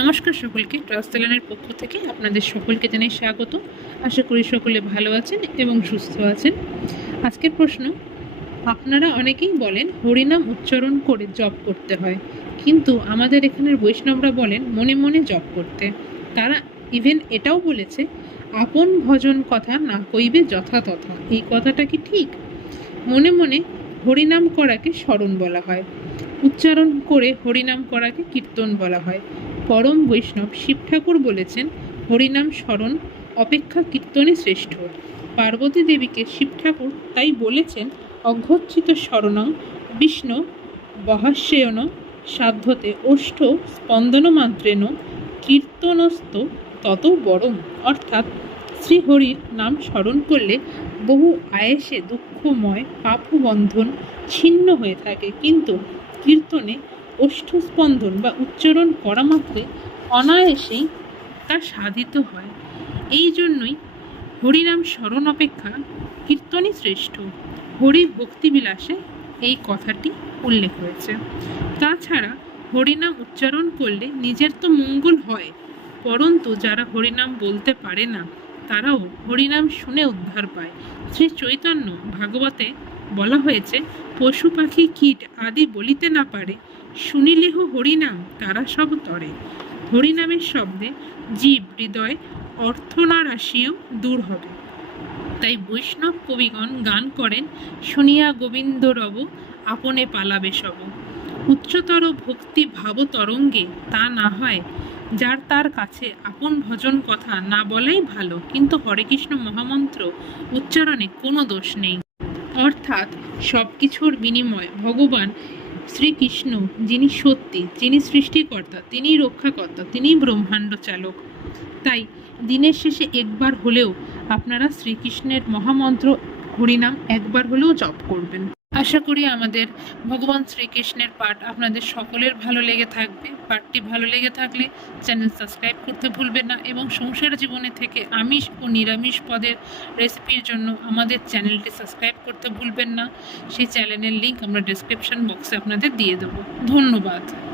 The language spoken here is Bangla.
নমস্কার সকলকে, ক্লাস চ্যানেলের পক্ষ থেকে আপনাদের সকলকে জানাই স্বাগত। আশা করি সকলে ভালো আছেন এবং সুস্থ আছেন। আজকের প্রশ্ন, আপনারা অনেকেই বলেন হরিনাম উচ্চারণ করে জপ করতে হয়, কিন্তু আমাদের এখানের বৈষ্ণবরা বলেন মনে মনে জপ করতে। তারা ইভেন এটাও বলেছে আপন ভজন কথা না কইবে যথাতথা। এই কথাটা কি ঠিক? মনে মনে হরিনাম করাকে স্মরণ বলা হয়, উচ্চারণ করে হরিনাম করাকে কীর্তন বলা হয়। পরম বৈষ্ণব শিব ঠাকুর বলেছেন হরিনাম স্মরণ অপেক্ষা কীর্তনে শ্রেষ্ঠ। পার্বতী দেবীকে শিব ঠাকুর তাই বলেছেন অঘচ্ছিত স্মরণং বিষ্ণু বহাস্যেয়ন সাধ্যতে ওষ্ঠ স্পন্দনমাত্রেণ কীর্তনস্ত তত বরং। অর্থাৎ শ্রীহরির নাম স্মরণ করলে বহু আয়েসে দুঃখময় পাপবন্ধন ছিন্ন হয়ে থাকে, কিন্তু কীর্তনে ওষ্ঠস্পন্দন বা উচ্চারণ করা মাত্রে অনায়াসেই তা সাধিত হয়। এই জন্যই হরিনাম স্মরণ অপেক্ষা কীর্তনই শ্রেষ্ঠ। হরি ভক্তিবিলাসে এই কথাটি উল্লেখ হয়েছে। তাছাড়া হরিনাম উচ্চারণ করলে নিজের তো মঙ্গল হয়, পরন্তু যারা হরিনাম বলতে পারে না তারাও হরিনাম শুনে উদ্ধার পায়। শ্রী চৈতন্য ভাগবতে বলা হয়েছে পশু পাখি কীট আদি বলিতে না পারে, শুনিলেহ হরিনাম তারা সব তরে। হরিনামের শব্দে জীব হৃদয় অর্থনারাশিও দূর হবে। তাই বৈষ্ণব কবিগণ গান করেন শুনিয়া গোবিন্দ রব আপনে পালাবে সব। উচ্চতর ভক্তি ভাব তরঙ্গে তা না হয় যার তার কাছে আপন ভজন কথা না বলাই ভালো, কিন্তু হরে কৃষ্ণ মহামন্ত্র উচ্চারণে কোনো দোষ নেই। অর্থাৎ সব কিছুর বিনিময় ভগবান শ্রীকৃষ্ণ, যিনি সত্যি, যিনি সৃষ্টিকর্তা, তিনিই রক্ষাকর্তা, তিনিই ব্রহ্মাণ্ড চালক। তাই দিনের শেষে একবার হলেও আপনারা শ্রীকৃষ্ণের মহামন্ত্র হরিনাম একবার হলেও জপ করবেন। আশা করি আমাদের ভগবান শ্রীকৃষ্ণের পাঠ আপনাদের সকলের ভালো লেগে থাকবে। পাঠটি ভালো লেগে থাকলে চ্যানেল সাবস্ক্রাইব করতে ভুলবেন না, এবং সংসার জীবনে থেকে আমিষ ও নিরামিষ পদের রেসিপির জন্য আমাদের চ্যানেলটি সাবস্ক্রাইব করতে ভুলবেন না। সেই চ্যানেলের লিঙ্ক আমরা ডেসক্রিপশন বক্সে আপনাদের দিয়ে দেবো। ধন্যবাদ।